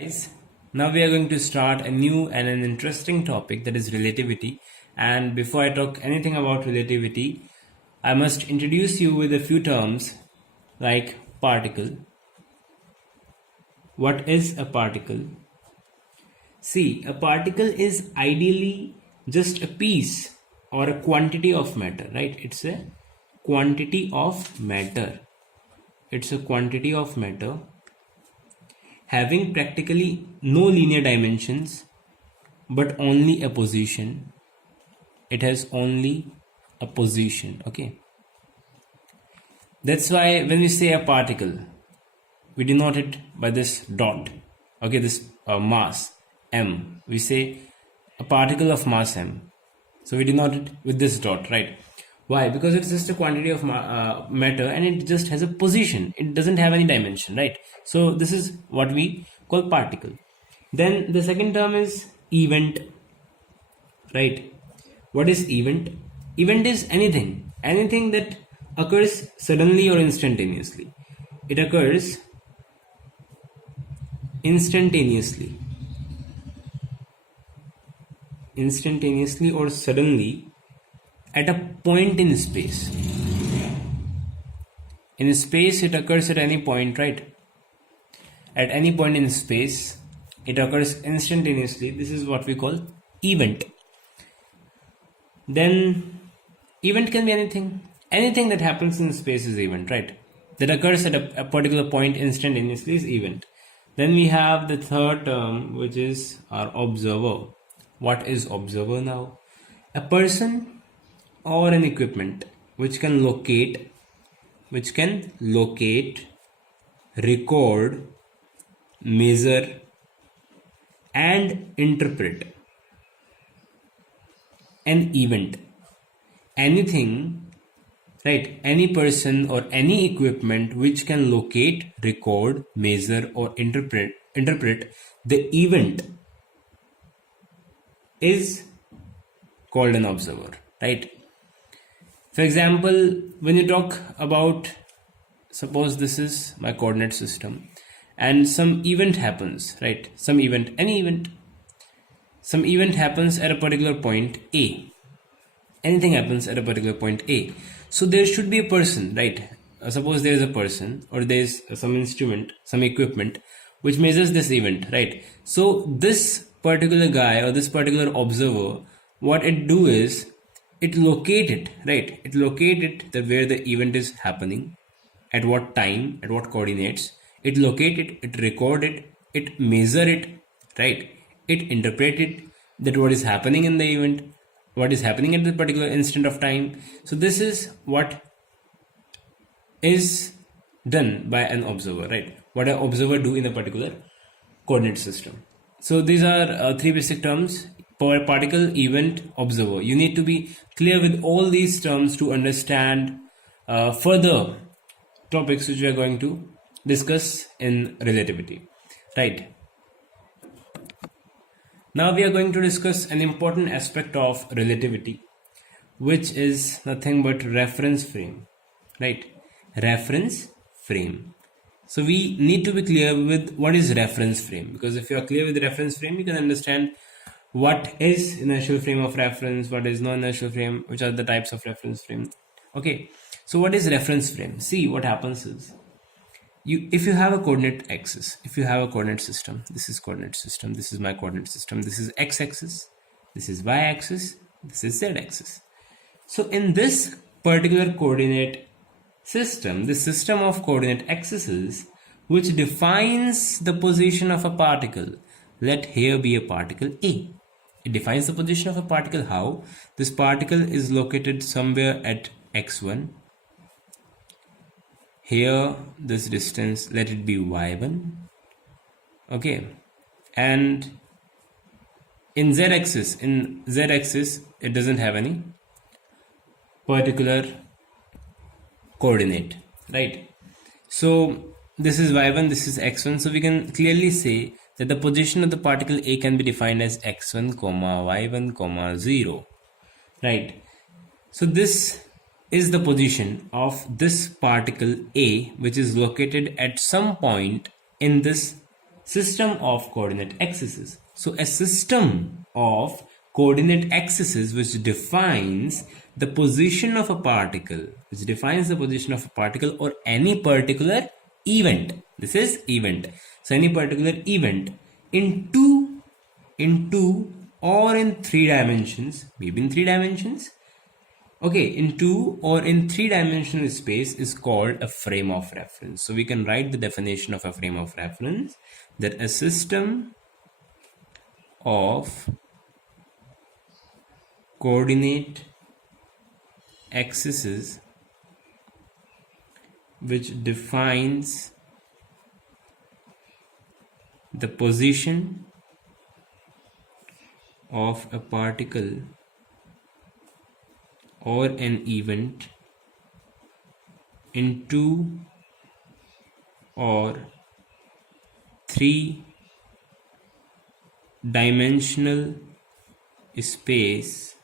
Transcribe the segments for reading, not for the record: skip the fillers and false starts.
Guys, now we are going to start a new and an interesting topic, that is relativity. And before I talk anything about relativity, I must introduce you with a few terms like particle. What is a particle? See, a particle is ideally just a piece or a quantity of matter, right? It's a quantity of matter. It's a quantity of matter having practically no linear dimensions but only a position. It has only a position. Okay, that's why when we say a particle, we denote it by this dot. Okay, this mass m, we say a particle of mass m, so we denote it with this dot, right? Why? Because it's just a quantity of matter and it just has a position. It doesn't have any dimension, right? So this is what we call particle. Then the second term is event, right? What is event? Event is anything that occurs suddenly or instantaneously. It occurs instantaneously or suddenly at a point in space. In space, it occurs at any point, right? At any point in space, it occurs instantaneously. This is what we call event. Then, event can be anything. Anything that happens in space is event, right? That occurs at a particular point instantaneously is event. Then we have the third term, which is our observer. What is observer now? A person or an equipment which can locate, record, measure and interpret an event. Anything, right? Any person or any equipment which can locate, record, measure or interpret the event is called an observer, right? For example, when you talk about, suppose this is my coordinate system and some event happens, right? Some event happens at a particular point A. Anything happens at a particular point A. So there should be a person, right? Suppose there is a person or there is some instrument, some equipment which measures this event, right? So this particular guy or this particular observer, what it do is, it locate it, right? It locate it that where the event is happening, at what time, at what coordinates. It locate it, it record it, it measure it, right? It interpret it, that what is happening in the event, what is happening at the particular instant of time. So this is what is done by an observer, right? What an observer do in a particular coordinate system. So these are three basic terms: particle, event, observer. You need to be clear with all these terms to understand further topics which we are going to discuss in relativity, right? Now we are going to discuss an important aspect of relativity, which is nothing but reference frame, right? Reference frame. So we need to be clear with what is reference frame, because if you are clear with the reference frame, you can understand what is inertial frame of reference, what is non-inertial frame, which are the types of reference frame. Okay, so what is reference frame? See, what happens is, if you have a coordinate axis, if you have a coordinate system, this is coordinate system, this is my coordinate system, this is x-axis, this is y-axis, this is z-axis. So in this particular coordinate system, the system of coordinate axes which defines the position of a particle, let here be a particle A. It defines the position of a particle. How? This particle is located somewhere at x1. Here, this distance, let it be y1. Okay. And in z-axis, it doesn't have any particular coordinate, right? So this is y1, this is x1. So we can clearly say that the position of the particle A can be defined as x1, y1, 0, right? So this is the position of this particle A, which is located at some point in this system of coordinate axes. So a system of coordinate axes which defines the position of a particle, or any particular event. This is event. So any particular event in two or in three dimensions, maybe in three dimensions. Okay, in two or in three-dimensional space is called a frame of reference. So we can write the definition of a frame of reference, that a system of coordinate axes which defines the position of a particle or an event in two or three dimensional space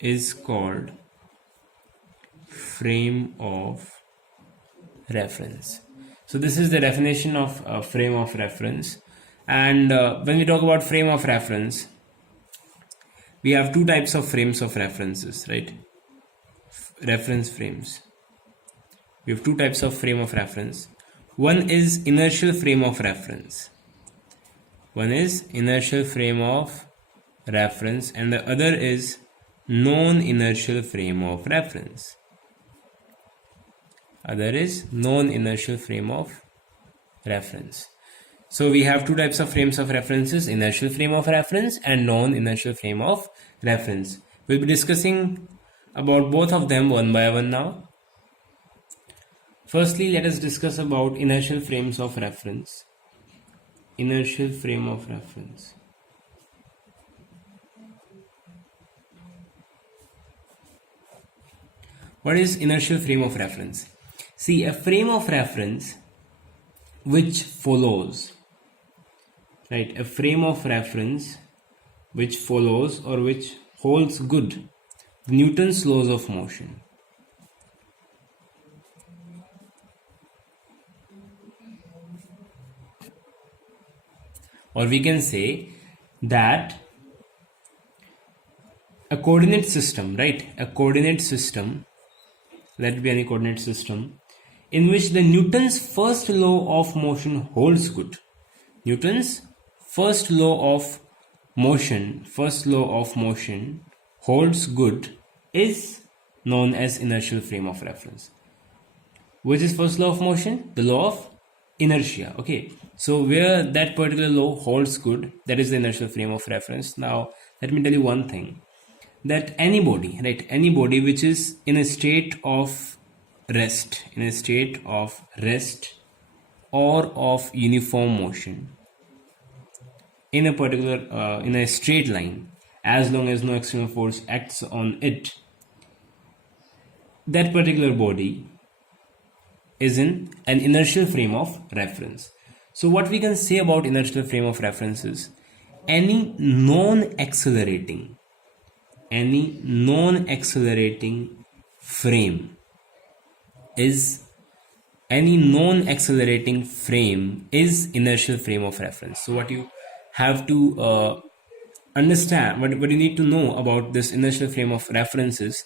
is called frame of reference. So this is the definition of a frame of reference. And when we talk about frame of reference, we have two types of frames of references, right? Reference frames. We have two types of frame of reference. One is inertial frame of reference. One is inertial frame of reference, and the other is non-inertial frame of reference. Other is non-inertial frame of reference. So we have two types of frames of references, inertial frame of reference and non-inertial frame of reference. We'll be discussing about both of them one by one now. Firstly, let us discuss about inertial frames of reference. Inertial frame of reference. What is inertial frame of reference? See, a frame of reference which follows, right? A frame of reference which follows or which holds good Newton's laws of motion. Or we can say that a coordinate system, right? A coordinate system, let it be any coordinate system, in which the Newton's first law of motion holds good. Newton's first law of motion holds good is known as inertial frame of reference. Which is first law of motion? The law of inertia. Okay, so where that particular law holds good, that is the inertial frame of reference. Now let me tell you one thing, that anybody, right, anybody which is in a state of rest, or of uniform motion in a particular in a straight line, as long as no external force acts on it, that particular body is in an inertial frame of reference. So what we can say about inertial frame of reference is any non-accelerating frame is inertial frame of reference. So what you have to understand, what you need to know about this inertial frame of reference is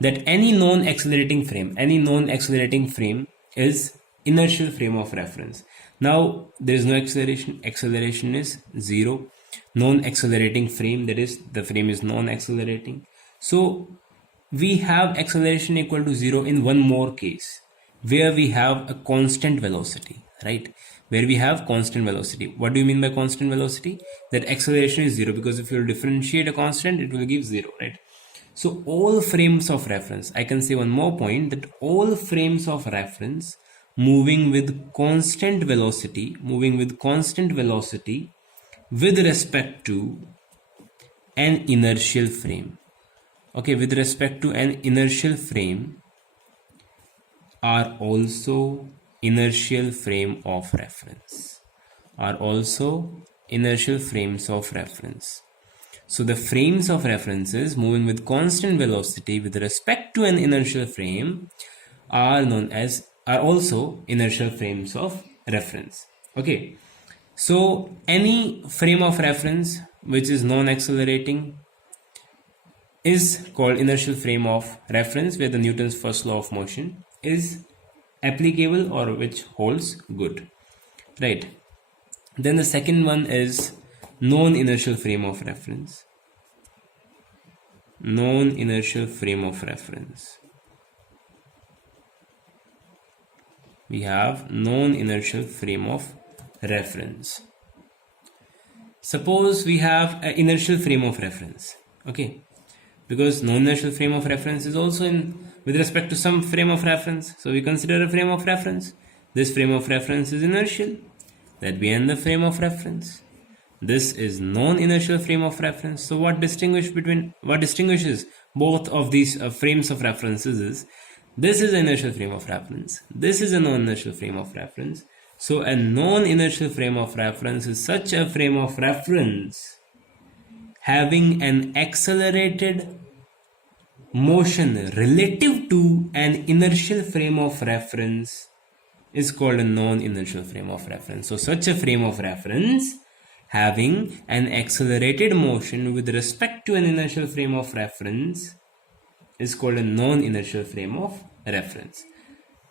that any non-accelerating frame is inertial frame of reference. Now there is no acceleration is zero. Non-accelerating frame, that is, the frame is non-accelerating. So we have acceleration equal to zero in one more case, where we have a constant velocity, right? Where we have constant velocity. What do you mean by constant velocity? That acceleration is zero, because if you differentiate a constant, it will give zero, right? So all frames of reference, I can say one more point, that all frames of reference moving with constant velocity with respect to an inertial frame. Okay, with respect to an inertial frame are also inertial frame of reference. So the frames of references moving with constant velocity with respect to an inertial frame are also inertial frames of reference. Okay, So any frame of reference which is non-accelerating is called inertial frame of reference, where the Newton's first law of motion is applicable or which holds good, right? Then the second one is non-inertial frame of reference. Non-inertial frame of reference. We have non-inertial frame of reference. Suppose we have an inertial frame of reference, okay? Because non-inertial frame of reference is also in with respect to some frame of reference. So we consider a frame of reference. This frame of reference is inertial. That be in the frame of reference. This is non-inertial frame of reference. So what distinguishes both of these frames of references is this is an inertial frame of reference. This is a non-inertial frame of reference. So a non-inertial frame of reference is such a frame of reference having an accelerated motion relative to an inertial frame of reference is called a non-inertial frame of reference. So such a frame of reference having an accelerated motion with respect to an inertial frame of reference is called a non-inertial frame of reference.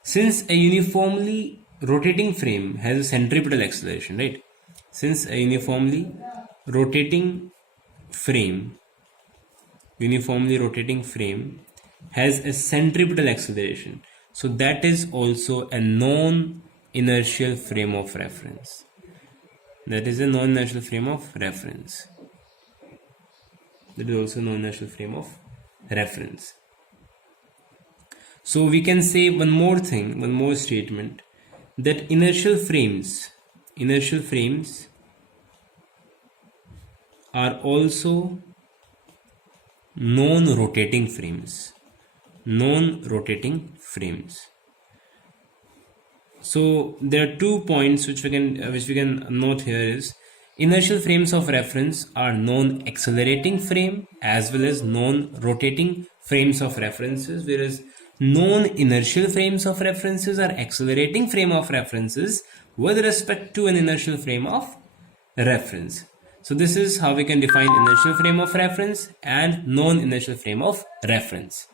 Since a uniformly rotating frame has a centripetal acceleration, right? Since a uniformly rotating frame has a centripetal acceleration, so that is also a non-inertial frame of reference. That is a non-inertial frame of reference. That is also a non-inertial frame of reference. So we can say one more statement, that inertial frames are also non-rotating frames. So there are 2 points which we can note here is inertial frames of reference are non-accelerating frame as well as non-rotating frames of references, whereas non-inertial frames of references are accelerating frame of references with respect to an inertial frame of reference. So this is how we can define inertial frame of reference and non-inertial frame of reference.